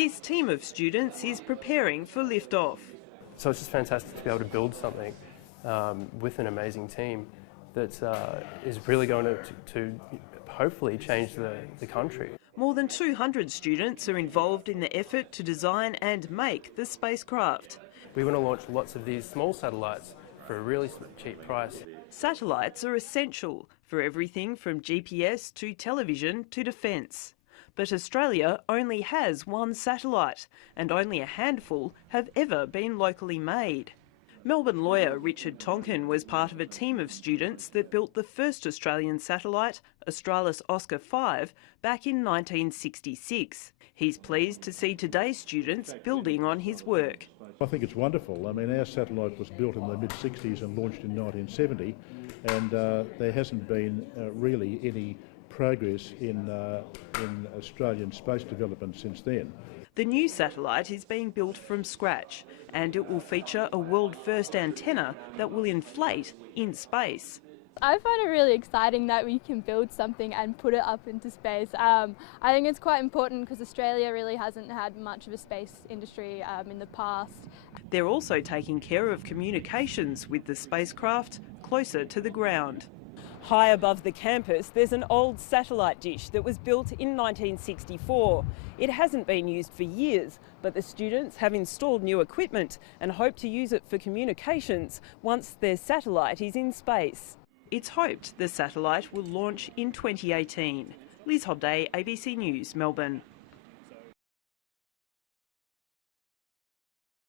This team of students is preparing for liftoff. So it's just fantastic to be able to build something with an amazing team that is really going to hopefully change the country. More than 200 students are involved in the effort to design and make the spacecraft. We want to launch lots of these small satellites for a really cheap price. Satellites are essential for everything from GPS to television to defence. But Australia only has one satellite, and only a handful have ever been locally made. Melbourne lawyer Richard Tonkin was part of a team of students that built the first Australian satellite, Australis Oscar 5, back in 1966. He's pleased to see today's students building on his work. I think it's wonderful. I mean, our satellite was built in the mid-60s and launched in 1970, and there hasn't been really any progress in Australian space development since then. The new satellite is being built from scratch, and it will feature a world-first antenna that will inflate in space. I find it really exciting that we can build something and put it up into space. I think it's quite important because Australia really hasn't had much of a space industry in the past. They're also taking care of communications with the spacecraft closer to the ground. High above the campus, there's an old satellite dish that was built in 1964. It hasn't been used for years, but the students have installed new equipment and hope to use it for communications once their satellite is in space. It's hoped the satellite will launch in 2018. Liz Hobday, ABC News, Melbourne.